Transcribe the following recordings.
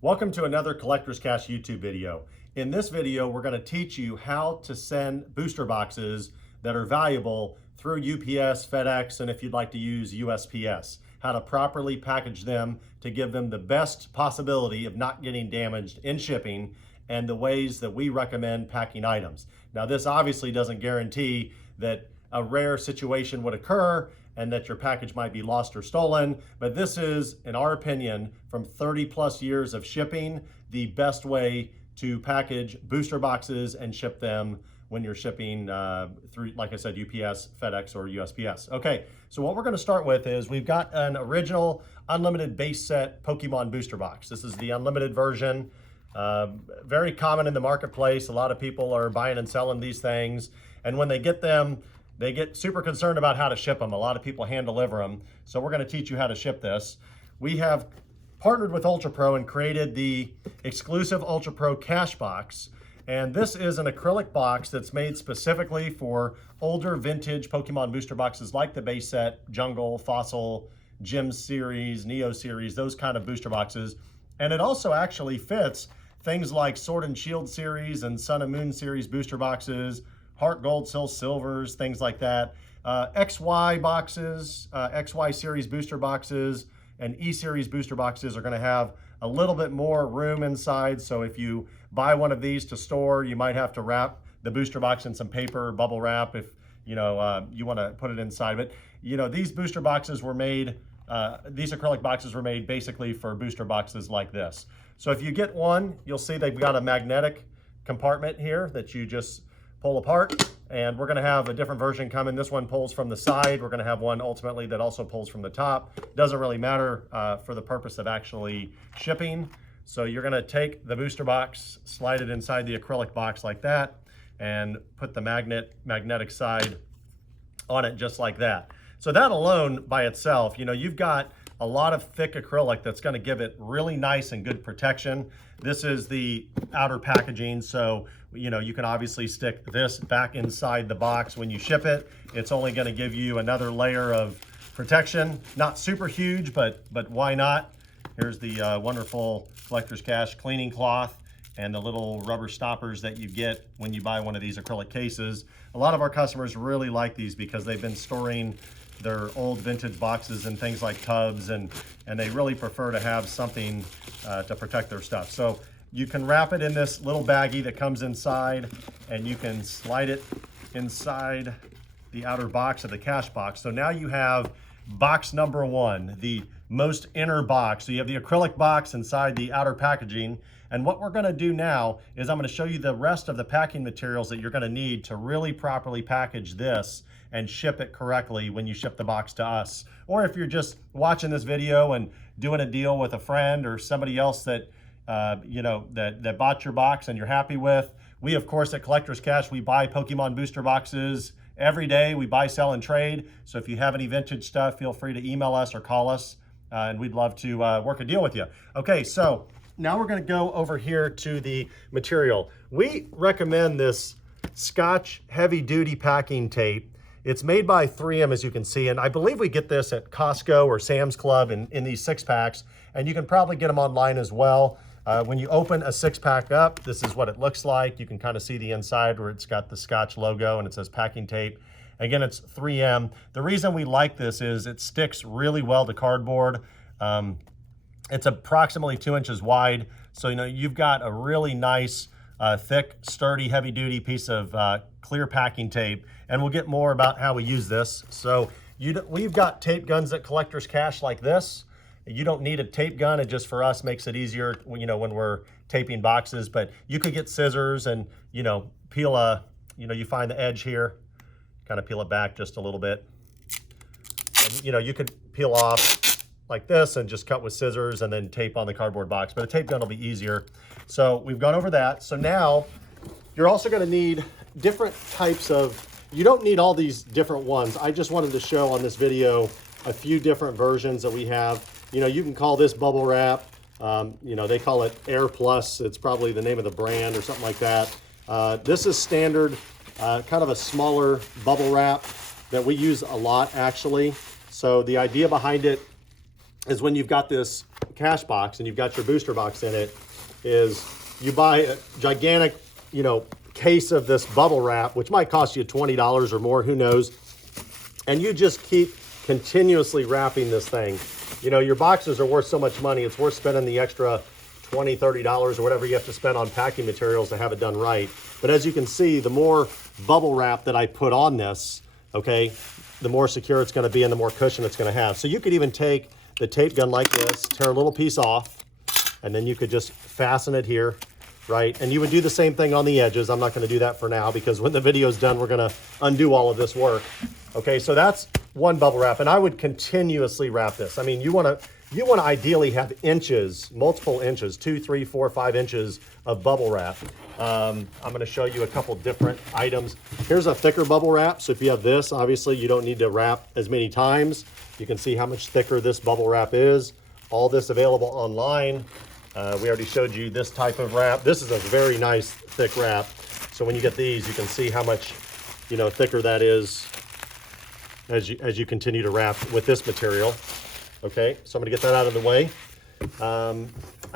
Welcome to another Collector's Cash YouTube video. In this video, we're going to teach you how to send booster boxes that are valuable through UPS, FedEx, and if you'd like to use USPS. How to properly package them to give them the best possibility of not getting damaged in shipping, and the ways that we recommend packing items. Now, this obviously doesn't guarantee that a rare situation would occur and that your package might be lost or stolen, but this is, in our opinion, from 30 plus years of shipping, the best way to package booster boxes and ship them when you're shipping through, like I said, UPS, FedEx, or USPS. Okay, so what we're gonna start with is we've got an original unlimited base set Pokemon booster box. This is the unlimited version. Very common in the marketplace. A lot of people are buying and selling these things, and when they get them, they get super concerned about how to ship them. A lot of people hand deliver them. So we're going to teach you how to ship this. We have partnered with Ultra Pro and created the exclusive Ultra Pro Cash Box. And this is an acrylic box that's made specifically for older vintage Pokemon booster boxes like the base set, Jungle, Fossil, Gym Series, Neo Series, those kind of booster boxes. And it also actually fits things like Sword and Shield Series and Sun and Moon Series booster boxes, Heart Gold, Soul Silvers, things like that. XY boxes, XY Series booster boxes, and E Series booster boxes are gonna have a little bit more room inside. So if you buy one of these to store, you might have to wrap the booster box in some paper, bubble wrap, if you wanna put it inside. But these booster boxes were made, these acrylic boxes were made basically for booster boxes like this. So if you get one, you'll see they've got a magnetic compartment here that you just pull apart, and we're going to have a different version coming. This one pulls from the side. We're going to have one ultimately that also pulls from the top. Doesn't really matter for the purpose of actually shipping. So you're going to take the booster box, slide it inside the acrylic box like that, and put the magnetic side on it just like that. So that alone by itself, you've got a lot of thick acrylic that's going to give it really nice and good protection. This is the outer packaging, so you can obviously stick this back inside the box when you ship it. It's only going to give you another layer of protection. Not super huge, but why not? Here's the wonderful Collector's Cash cleaning cloth and the little rubber stoppers that you get when you buy one of these acrylic cases. A lot of our customers really like these because they've been storing their old vintage boxes and things like tubs, and they really prefer to have something to protect their stuff. So you can wrap it in this little baggie that comes inside, and you can slide it inside the outer box of the cash box. So now you have box number one, the most inner box. So you have the acrylic box inside the outer packaging. And what we're gonna do now is I'm gonna show you the rest of the packing materials that you're gonna need to really properly package this and ship it correctly when you ship the box to us. Or if you're just watching this video and doing a deal with a friend or somebody else that that bought your box and you're happy with. We, of course, at Collector's Cash, we buy Pokemon booster boxes every day. We buy, sell, and trade. So if you have any vintage stuff, feel free to email us or call us, and we'd love to work a deal with you. Okay, so now we're gonna go over here to the material. We recommend this Scotch heavy duty packing tape. It's made by 3M, as you can see, and I believe we get this at Costco or Sam's Club in these 6-packs, and you can probably get them online as well. When you open a 6-pack up, this is what it looks like. You can kind of see the inside where it's got the Scotch logo and it says packing tape. Again, it's 3M. The reason we like this is it sticks really well to cardboard. It's approximately 2 inches wide. So, you've got a really nice, thick, sturdy, heavy-duty piece of clear packing tape. And we'll get more about how we use this. So we've got tape guns at Collector's Cash like this. You don't need a tape gun. It just, for us, makes it easier when we're taping boxes. But you could get scissors and, peel you find the edge here, kind of peel it back just a little bit. And, you could peel off like this and just cut with scissors and then tape on the cardboard box. But a tape gun will be easier. So we've gone over that. So now you're also going to need different types of, you don't need all these different ones. I just wanted to show on this video a few different versions that we have. You can call this bubble wrap. They call it Air Plus. It's probably the name of the brand or something like that. This is standard, kind of a smaller bubble wrap that we use a lot, actually. So the idea behind it is when you've got this cash box and you've got your booster box in it, is you buy a gigantic, you know, case of this bubble wrap, which might cost you $20 or more, who knows, and you just keep continuously wrapping this thing. You know, your boxes are worth so much money, it's worth spending the extra $20, $30 or whatever you have to spend on packing materials to have it done right. But as you can see, the more bubble wrap that I put on this, okay, the more secure it's gonna be and the more cushion it's gonna have. So you could even take the tape gun like this, tear a little piece off, and then you could just fasten it here, right? And you would do the same thing on the edges. I'm not gonna do that for now because when the video's done, we're gonna undo all of this work. Okay, so that's one bubble wrap, and I would continuously wrap this. I mean, you wanna ideally have inches, multiple inches, 2, 3, 4, 5 inches of bubble wrap. I'm gonna show you a couple different items. Here's a thicker bubble wrap. So if you have this, obviously you don't need to wrap as many times. You can see how much thicker this bubble wrap is. All this available online. We already showed you this type of wrap. This is a very nice thick wrap. So when you get these, you can see how much, you know, thicker that is as you continue to wrap with this material. Okay, so I'm gonna get that out of the way. And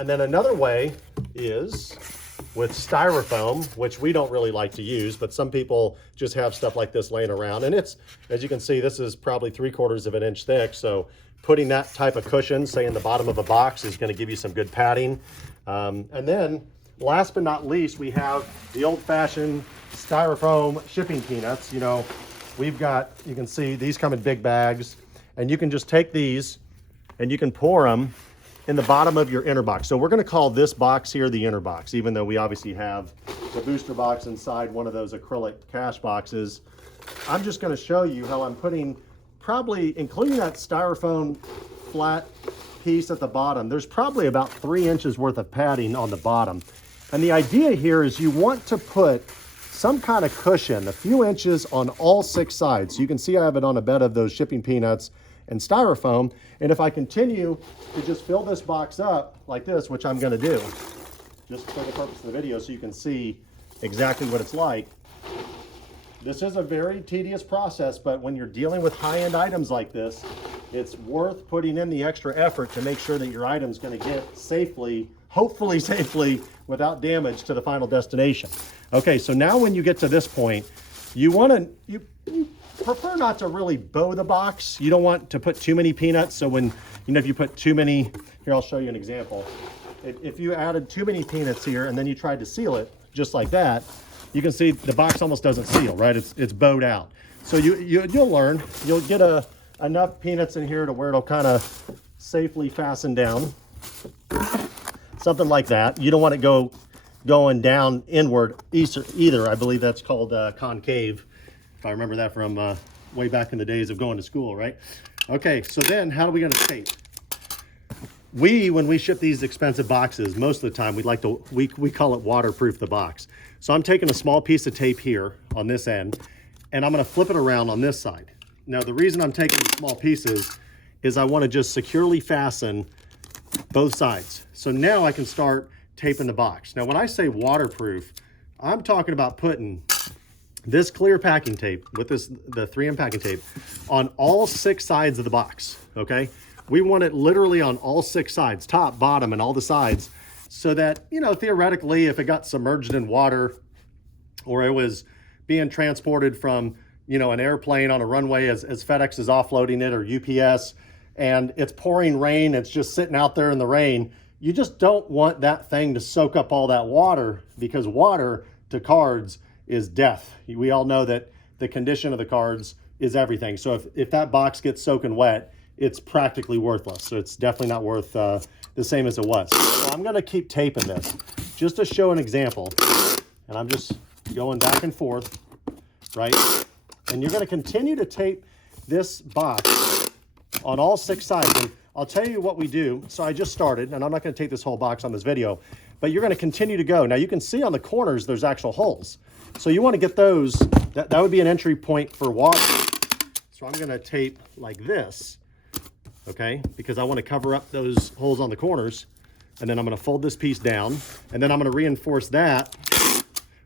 then another way is with styrofoam, which we don't really like to use, but some people just have stuff like this laying around. And it's, as you can see, this is probably 3/4 of an inch thick. So putting that type of cushion, say in the bottom of a box, is gonna give you some good padding. And then last but not least, we have the old-fashioned styrofoam shipping peanuts. You know, we've got, you can see these come in big bags, and you can just take these and you can pour them in the bottom of your inner box. So we're gonna call this box here the inner box, even though we obviously have the booster box inside one of those acrylic cash boxes. I'm just gonna show you how I'm putting, probably including that styrofoam flat piece at the bottom, there's probably about 3 inches worth of padding on the bottom. And the idea here is you want to put some kind of cushion, a few inches on all 6 sides. So you can see I have it on a bed of those shipping peanuts and styrofoam. And if I continue to just fill this box up like this, which I'm gonna do, just for the purpose of the video so you can see exactly what it's like. This is a very tedious process, but when you're dealing with high-end items like this, it's worth putting in the extra effort to make sure that your item's gonna get safely, hopefully safely, without damage to the final destination. Okay, so now when you get to this point, you prefer not to really bow the box. You don't want to put too many peanuts. So when, you know, if you put too many, here, I'll show you an example. If you added too many peanuts here and then you tried to seal it just like that, you can see the box almost doesn't seal, right? It's bowed out. So you'll learn, you'll get enough peanuts in here to where it'll kind of safely fasten down. Something like that. You don't want it going down inward either. I believe that's called concave. If I remember that from way back in the days of going to school, right? Okay, so then how are we gonna tape? When we ship these expensive boxes, most of the time we call it waterproof the box. So I'm taking a small piece of tape here on this end, and I'm gonna flip it around on this side. Now the reason I'm taking the small pieces is I wanna just securely fasten both sides. So now I can start taping the box. Now when I say waterproof, I'm talking about putting this clear packing tape with the 3M packing tape on all 6 sides of the box, okay? We want it literally on all 6 sides, top, bottom, and all the sides, so that, you know, theoretically, if it got submerged in water or it was being transported from, you know, an airplane on a runway as FedEx is offloading it, or UPS, and it's pouring rain, it's just sitting out there in the rain, you just don't want that thing to soak up all that water, because water to cards is death. We all know that the condition of the cards is everything. So if that box gets soaking wet, it's practically worthless. So it's definitely not worth the same as it was. So I'm gonna keep taping this just to show an example. And I'm just going back and forth, right? And you're gonna continue to tape this box on all 6 sides. And I'll tell you what we do. So I just started, and I'm not gonna take this whole box on this video, but you're gonna continue to go. Now you can see on the corners, there's actual holes. So you wanna get those, that would be an entry point for water. So I'm gonna tape like this, okay? Because I wanna cover up those holes on the corners. And then I'm gonna fold this piece down, and then I'm gonna reinforce that,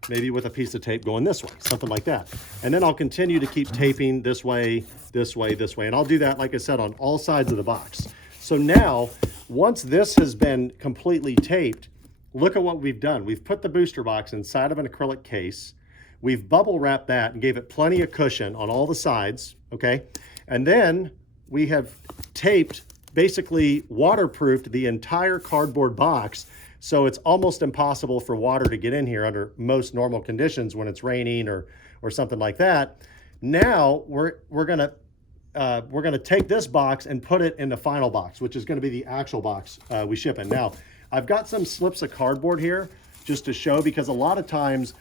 maybe with a piece of tape going this way, something like that. And then I'll continue to keep taping this way, this way, this way. And I'll do that, like I said, on all sides of the box. So now, once this has been completely taped, look at what we've done. We've put the booster box inside of an acrylic case. We've bubble wrapped that and gave it plenty of cushion on all the sides, okay? And then we have taped, basically waterproofed the entire cardboard box, so it's almost impossible for water to get in here under most normal conditions when it's raining or something like that. Now we're gonna take this box and put it in the final box, which is gonna be the actual box we ship in. Now, I've got some slips of cardboard here just to show, because a lot of times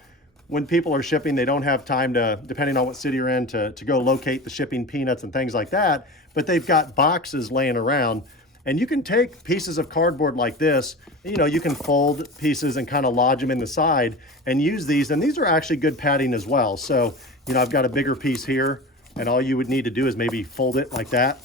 when people are shipping, they don't have time to, depending on what city you're in, to go locate the shipping peanuts and things like that, but they've got boxes laying around. And you can take pieces of cardboard like this, you know, you can fold pieces and kind of lodge them in the side and use these. And these are actually good padding as well. So, you know, I've got a bigger piece here, and all you would need to do is maybe fold it like that.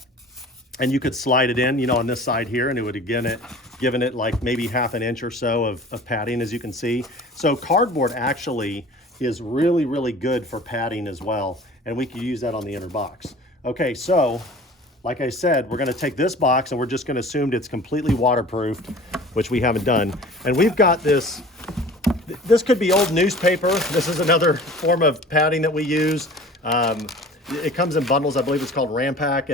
And you could slide it in, you know, on this side here, and it would again given it like maybe half an inch or so of padding, as you can see. So cardboard actually is really, really good for padding as well. And we could use that on the inner box. Okay, so like I said, we're gonna take this box and we're just gonna assume it's completely waterproofed, which we haven't done. And we've got this could be old newspaper. This is another form of padding that we use. It comes in bundles. I believe it's called Rampack.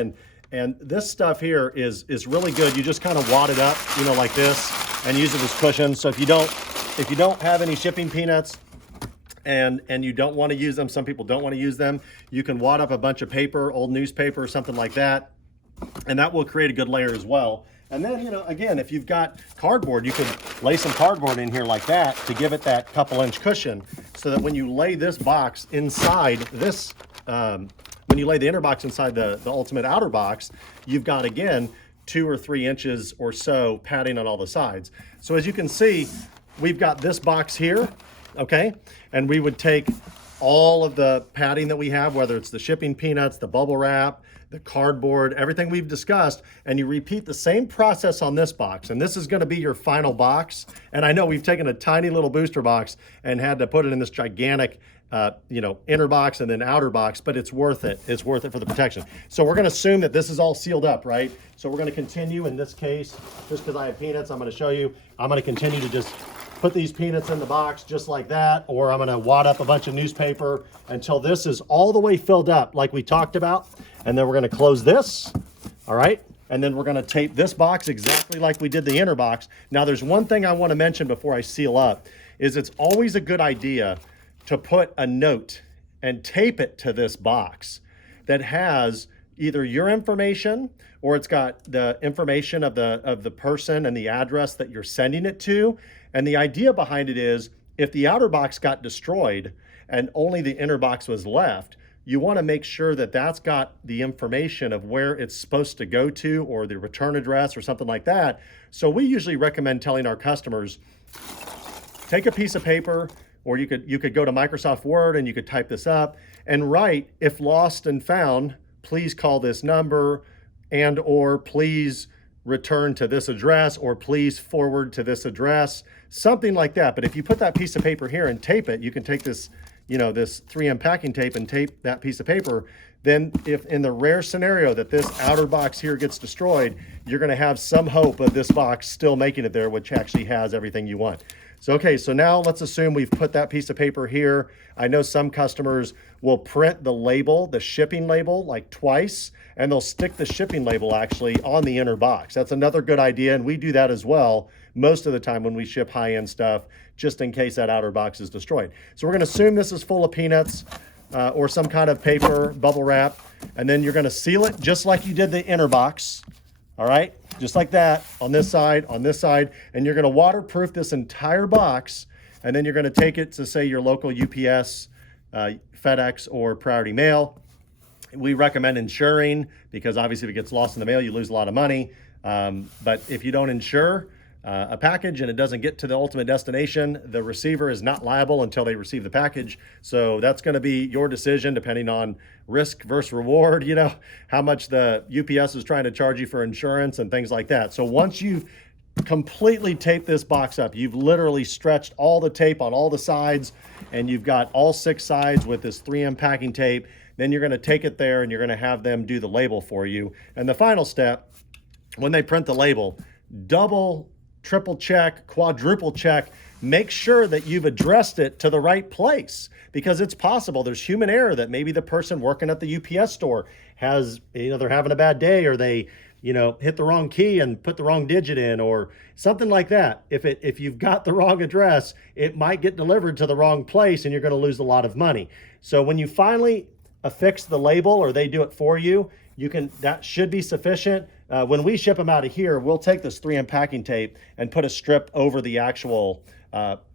And this stuff here is really good. You just kind of wad it up, you know, like this, and use it as cushion. So if you don't have any shipping peanuts and you don't want to use them, some people don't want to use them, you can wad up a bunch of paper, old newspaper or something like that, and that will create a good layer as well. And then, you know, again, if you've got cardboard, you could lay some cardboard in here like that to give it that couple-inch cushion, so that when you lay this box inside this, when you lay the inner box inside the ultimate outer box, you've got, again, 2 or 3 inches or so padding on all the sides. So as you can see, we've got this box here, okay? And we would take all of the padding that we have, whether it's the shipping peanuts, the bubble wrap, the cardboard, everything we've discussed, and you repeat the same process on this box. And this is gonna be your final box. And I know we've taken a tiny little booster box and had to put it in this gigantic you know, inner box and then outer box, but it's worth it. It's worth it for the protection. So we're gonna assume that this is all sealed up, right? So we're gonna continue in this case, just because I have peanuts, I'm gonna show you, I'm gonna continue to just put these peanuts in the box just like that, or I'm gonna wad up a bunch of newspaper until this is all the way filled up like we talked about. And then we're gonna close this, all right? And then we're gonna tape this box exactly like we did the inner box. Now there's one thing I wanna mention before I seal up, is it's always a good idea to put a note and tape it to this box that has either your information, or it's got the information of the person and the address that you're sending it to. And the idea behind it is, if the outer box got destroyed and only the inner box was left, you want to make sure that that's got the information of where it's supposed to go to, or the return address or something like that. So we usually recommend telling our customers, take a piece of paper, or you could go to Microsoft Word and you could type this up and write, if lost and found, please call this number, and or please return to this address, or please forward to this address, something like that. But if you put that piece of paper here and tape it, you can take this, you know, this 3M packing tape and tape that piece of paper. Then if in the rare scenario that this outer box here gets destroyed, you're gonna have some hope of this box still making it there, which actually has everything you want. So, okay, so now let's assume we've put that piece of paper here. I know some customers will print the label, the shipping label, like twice, and they'll stick the shipping label actually on the inner box. That's another good idea, and we do that as well most of the time when we ship high-end stuff, just in case that outer box is destroyed. So we're gonna assume this is full of peanuts or some kind of paper, bubble wrap, and then you're gonna seal it just like you did the inner box. All right, just like that, on this side, and you're gonna waterproof this entire box, and then you're gonna take it to, say, your local UPS, FedEx, or Priority Mail. We recommend insuring, because obviously if it gets lost in the mail, you lose a lot of money. But if you don't insure a package and it doesn't get to the ultimate destination, the receiver is not liable until they receive the package. So that's gonna be your decision, depending on risk versus reward, you know, how much the UPS is trying to charge you for insurance and things like that. So once you've completely taped this box up, you've literally stretched all the tape on all the sides, and you've got all 6 sides with this 3M packing tape, then you're gonna take it there and you're gonna have them do the label for you. And the final step, when they print the label, double, triple check, quadruple check, make sure that you've addressed it to the right place, because it's possible there's human error that maybe the person working at the UPS store has, they're having a bad day, or they, hit the wrong key and put the wrong digit in, or something like that. If you've got the wrong address, it might get delivered to the wrong place and you're going to lose a lot of money. So when you finally affix the label, or they do it for you, that should be sufficient. When we ship them out of here, we'll take this 3M packing tape and put a strip over the actual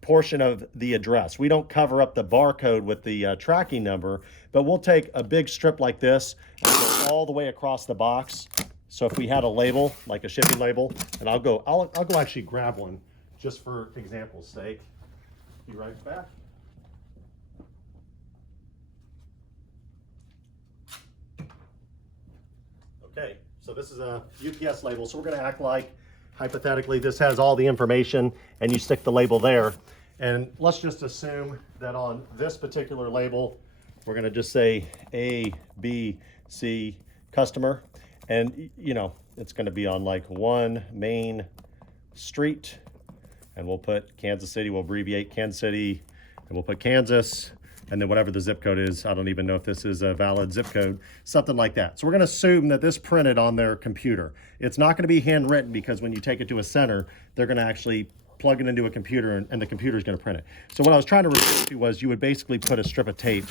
portion of the address. We don't cover up the barcode with the tracking number, but we'll take a big strip like this and go all the way across the box. So if we had a label, like a shipping label, and I'll go actually grab one just for example's sake. Be right back. Okay, so this is a UPS label. So we're going to act like, hypothetically, this has all the information and you stick the label there. And let's just assume that on this particular label, we're going to just say A, B, C, customer. And, it's going to be on like 1 Main Street. And we'll put Kansas City. We'll abbreviate Kansas City. And we'll put Kansas. And then whatever the zip code is, I don't even know if this is a valid zip code, something like that. So we're gonna assume that this printed on their computer. It's not gonna be handwritten, because when you take it to a center, they're gonna actually plug it into a computer and the computer's gonna print it. So what I was trying to refer to was, you would basically put a strip of tape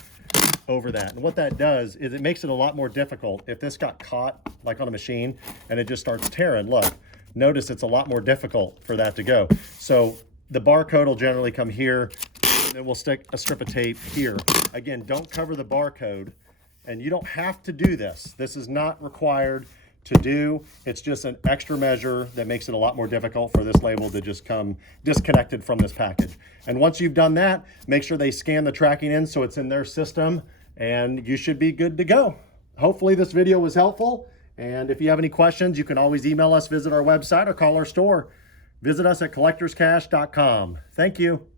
over that. And what that does is it makes it a lot more difficult. If this got caught like on a machine and it just starts tearing, look, notice it's a lot more difficult for that to go. So the barcode will generally come here, and then we'll stick a strip of tape here. Again, don't cover the barcode, and you don't have to do this. This is not required to do. It's just an extra measure that makes it a lot more difficult for this label to just come disconnected from this package. And once you've done that, make sure they scan the tracking in so it's in their system, and you should be good to go. Hopefully this video was helpful, and if you have any questions, you can always email us, visit our website, or call our store. Visit us at collectorscash.com. Thank you.